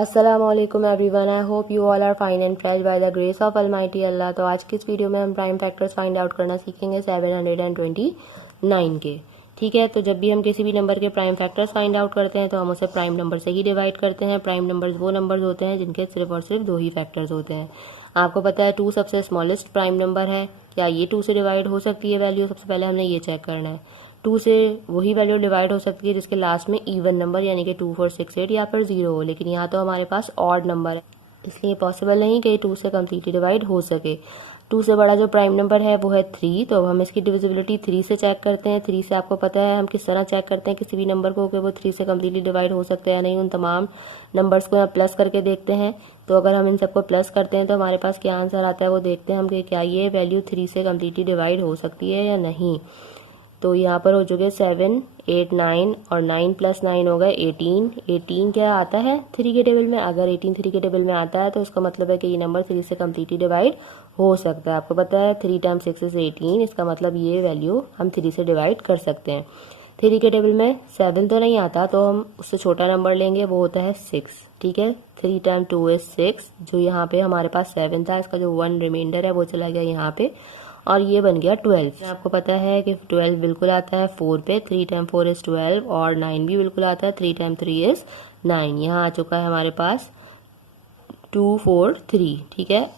अस्सलामुअलैकुम everyone, I hope you all are fine and fresh by the grace of almighty Allah. तो आज की इस वीडियो में हम प्राइम फैक्टर्स फाइंड आउट करना सीखेंगे 729 के। ठीक है, तो जब भी हम किसी भी नंबर के प्राइम फैक्टर्स फाइंड आउट करते हैं तो हम उसे प्राइम नंबर से ही डिवाइड करते हैं। प्राइम नंबर्स वो नंबर्स होते हैं जिनके सिर्फ और सिर्फ दो ही फैक्टर्स होते हैं। आपको पता है 2 सबसे स्मॉलेस्ट प्राइम नंबर है। क्या ये 2 से डिवाइड हो सकती है वैल्यू? सबसे पहले हमने ये चेक करना है। 2 से वही वैल्यू डिवाइड हो सकती है जिसके लास्ट में इवन नंबर यानी कि 2, 4, 6, 8 या फिर 0 हो, लेकिन यहाँ तो हमारे पास ऑड नंबर है, इसलिए पॉसिबल नहीं कि 2 से कम्प्लीटली डिवाइड हो सके। 2 से बड़ा जो प्राइम नंबर है वो है 3, तो अब हम इसकी डिविजिबिलिटी 3 से चेक करते हैं। 3 से आपको पता है हम किस तरह चेक करते हैं किसी भी नंबर को कि वो 3 से कम्प्लीटली डिवाइड हो सकते हैं या नहीं। उन तमाम नंबर्स को यहाँ प्लस करके देखते हैं। तो अगर हम इन सबको प्लस करते हैं तो हमारे पास क्या आंसर आता है वो देखते हैं हम कि क्या ये वैल्यू 3 से कम्प्लीटली डिवाइड हो सकती है या नहीं। तो यहाँ पर हो चुके 7, 8, 9 और 9 + 9 हो गए 18। 18 क्या आता है 3 के टेबल में? अगर 18 3 के टेबल में आता है तो उसका मतलब है कि ये नंबर 3 से कम्प्लीटली डिवाइड हो सकता है। आपको पता है 3 × 6 = 18, इसका मतलब ये वैल्यू हम 3 से डिवाइड कर सकते हैं। 3 के टेबल में 7 तो नहीं आता, तो हम उससे छोटा नंबर लेंगे, वो होता है 6। ठीक है, 3 × 2 = 6, जो यहाँ पे हमारे पास 7 था, इसका जो 1 रिमाइंडर है वो चला गया यहाँ पे और ये बन गया 12। आपको पता है कि 12 बिल्कुल आता है 4 पे, 3 × 4 = 12 और 9 भी बिल्कुल आता है, 3 × 3 = 9। यहाँ आ चुका है हमारे पास 2, 4, 3। ठीक है,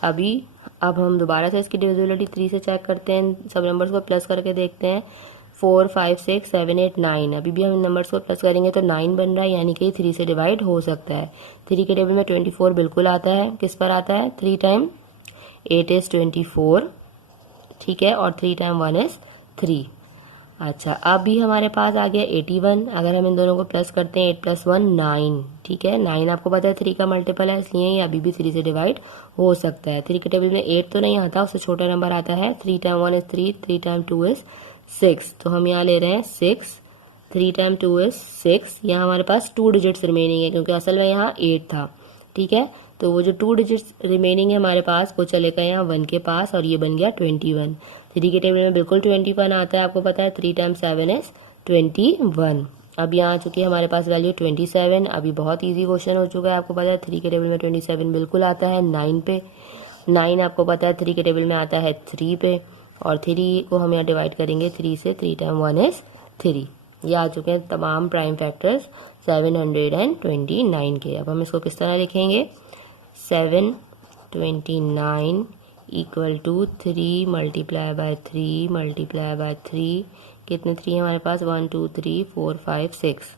अब हम दोबारा से इसकी डिविजिबिलिटी 3 से चेक करते हैं, सब नंबर्स को प्लस करके देखते हैं। 4, 5, 6, 7, 8, 9। अभी भी हम इन नंबर्स को प्लस करेंगे तो 9 बन रहा है, यानी कि 3 से डिवाइड हो सकता है। 3 के टेबल में 24 बिल्कुल आता है, किस पर आता है? 3 × 8 = 24। ठीक है, और 3 × 1 = 3। अच्छा, अब भी हमारे पास आ गया 81। अगर हम इन दोनों को प्लस करते हैं 8 + 1 = 9। ठीक है, 9 आपको पता है 3 का मल्टीपल है, इसलिए ये अभी भी 3 से डिवाइड हो सकता है। 3 के टेबल में 8 तो नहीं आता, उससे छोटा नंबर आता है। 3 × 1 = 3, 3 × 2 = 6, तो हम यहाँ ले रहे हैं 6। 3 × 2 = 6। यहाँ हमारे पास 2 डिजिट्स रिमेनिंग है क्योंकि असल में यहाँ 8 था। ठीक है, तो वो जो 2 डिजिट्स रिमेनिंग है हमारे पास वो चले गए यहाँ 1 के पास और ये बन गया 21। 3 के टेबल में बिल्कुल 21 आता है, आपको पता है। 3 × 7 = 21। अब यहाँ आ चुकी है हमारे पास वैल्यू 27। अभी बहुत इजी क्वेश्चन हो चुका है, आपको पता है 3 के टेबल में 27 बिल्कुल आता है 9 पे। 9 आपको पता है 3 के टेबल में आता है 3 पे, और 3 को हम यहाँ डिवाइड करेंगे 3 से। 3 × 1 = 3। ये आ चुके हैं तमाम प्राइम फैक्टर्स 729 के। अब हम इसको किस तरह लिखेंगे? 729 = 3 × 3 × 3। कितने 3 हमारे पास? 1, 2, 3, 4, 5, 6।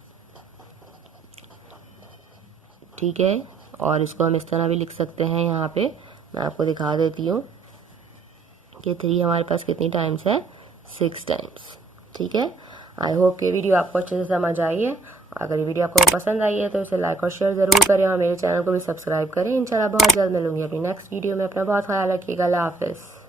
ठीक है, और इसको हम इस तरह भी लिख सकते हैं, यहाँ पे मैं आपको दिखा देती हूँ कि 3 हमारे पास कितनी टाइम्स है? 6 टाइम्स। ठीक है, आई होप कि वीडियो आपको अच्छे से समझ आई है। अगर ये वीडियो आपको पसंद आई है तो इसे लाइक और शेयर ज़रूर करें और मेरे चैनल को भी सब्सक्राइब करें। इंशाल्लाह बहुत जल्द मिलूंगी अपनी नेक्स्ट वीडियो में। अपना बहुत ख्याल रखिएगा। अल्लाह हाफ़िज़।